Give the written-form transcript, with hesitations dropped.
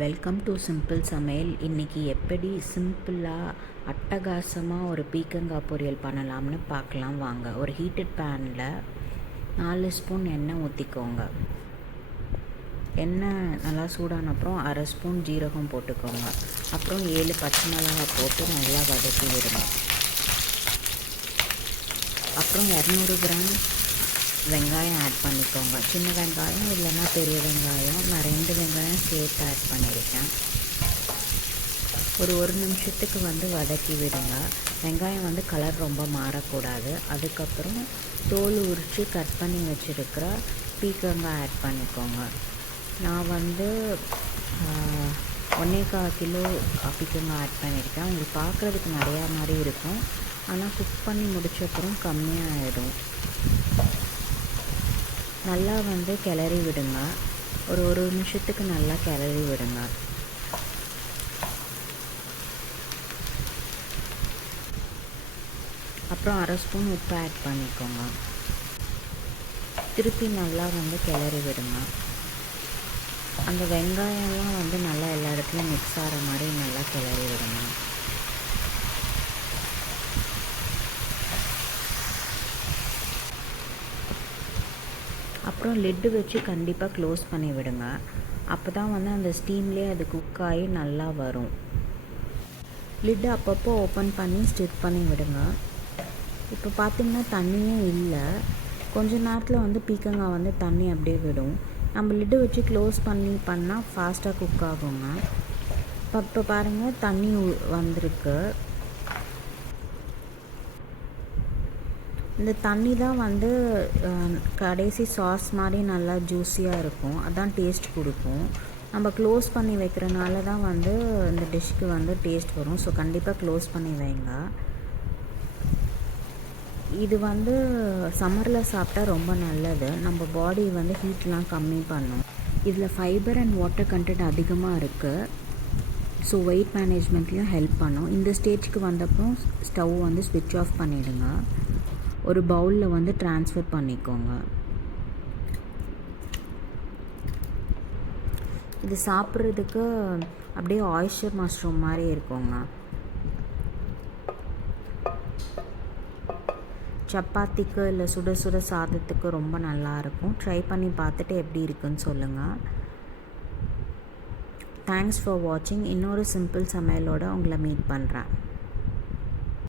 Welcome to simple சமையல். இன்றைக்கி எப்படி சிம்பிளாக அட்டகாசமாக ஒரு பீக்கங்காய் பொரியல் பண்ணலாம்னு பார்க்கலாம் வாங்க. ஒரு ஹீட்டட் பேனில் 4 ஸ்பூன் எண்ணெய் ஊற்றிக்கோங்க. எண்ணெய் நல்லா சூடான அப்புறம் 1/2 ஸ்பூன் ஜீரகம் போட்டுக்கோங்க. அப்புறம் 7 பச்சை மிளகாய் போட்டு நல்லா வதக்கி விடுங்க. அப்புறம் 200 கிராம் வெங்காயம் ஆட் பண்ணிக்கோங்க. சின்ன வெங்காயம் இல்லைன்னா பெரிய வெங்காயம், நான் 2 வெங்காயம் சேர்த்து ஆட் பண்ணியிருக்கேன். ஒரு நிமிஷத்துக்கு வதக்கி விடுங்க. வெங்காயம் கலர் ரொம்ப மாறக்கூடாது. அதுக்கப்புறம் தோல் உரித்து கட் பண்ணி வச்சுருக்கிற பீக்கங்காய் ஆட் பண்ணிக்கோங்க. நான் 1.25 கிலோ பீக்கங்காய் ஆட் பண்ணியிருக்கேன். உங்களுக்கு பார்க்குறதுக்கு நிறையா மாதிரி இருக்கும், ஆனால் குக் பண்ணி முடிச்சப்பறம் கம்மியாகிடும். நல்லா கிளறி விடுங்க. ஒரு நிமிஷத்துக்கு நல்லா கிளறி விடுங்க. அப்புறம் 1/2 ஸ்பூன் உப்பு ஆட் பண்ணிக்கோங்க. திருப்பி நல்லா கிளறி விடுங்க. அந்த வெங்காயம்லாம் நல்லா எல்லா இடத்துலையும் மிக்ஸ் ஆகிற மாதிரி நல்லா கிளறி விடுங்க. அப்புறம் லிட்டு வச்சு கண்டிப்பாக க்ளோஸ் பண்ணி விடுங்க. அப்போ தான் அந்த ஸ்டீம்லேயே அது குக் ஆகி நல்லா வரும். லிட்டு அப்பப்போ ஓப்பன் பண்ணி ஸ்டிர் பண்ணி விடுங்க. இப்போ பார்த்திங்கன்னா தண்ணியே இல்லை. கொஞ்ச நேரத்தில் பீக்கங்காய் தண்ணி அப்படியே விடும். நம்ம லிட்டு வச்சு க்ளோஸ் பண்ணால் ஃபாஸ்ட்டாக குக் ஆகுங்க. இப்போ பாருங்கள், தண்ணி வந்திருக்கு. இந்த தண்ணி தான் கடைசி சாஸ் மாதிரி நல்லா ஜூஸியாக இருக்கும். அதான் டேஸ்ட் கொடுக்கும். நம்ம க்ளோஸ் பண்ணி வைக்கிறனால தான் இந்த டிஷ்ஷுக்கு டேஸ்ட் வரும். ஸோ கண்டிப்பாக க்ளோஸ் பண்ணி வைங்க. இது சம்மரில் சாப்பிட்டா ரொம்ப நல்லது. நம்ம பாடி ஹீட்லாம் கம்மி பண்ணும். இதில் ஃபைபர் அண்ட் வாட்டர் கண்டென்ட் அதிகமாக இருக்குது. ஸோ வெயிட் மேனேஜ்மெண்ட்லேயும் ஹெல்ப் பண்ணும். இந்த ஸ்டேஜ்க்கு வந்தப்போ ஸ்டவ் ஸ்விட்ச் ஆஃப் பண்ணிவிடுங்க. ஒரு பவுலில் ட்ரான்ஸ்ஃபர் பண்ணிக்கோங்க. இது சாப்பிட்றதுக்கு அப்படியே ஆயிஸ்டர் மஷ்ரூம் மாதிரி இருக்குங்க. சப்பாத்திக்கு இல்லை சுட சுட சாதத்துக்கு ரொம்ப நல்லாயிருக்கும். ட்ரை பண்ணி பார்த்துட்டு எப்படி இருக்குன்னு சொல்லுங்கள். தேங்க்ஸ் ஃபார் வாட்சிங். இன்னொரு சிம்பிள் சமையலோடு உங்களை மீட் பண்ணுறேன்.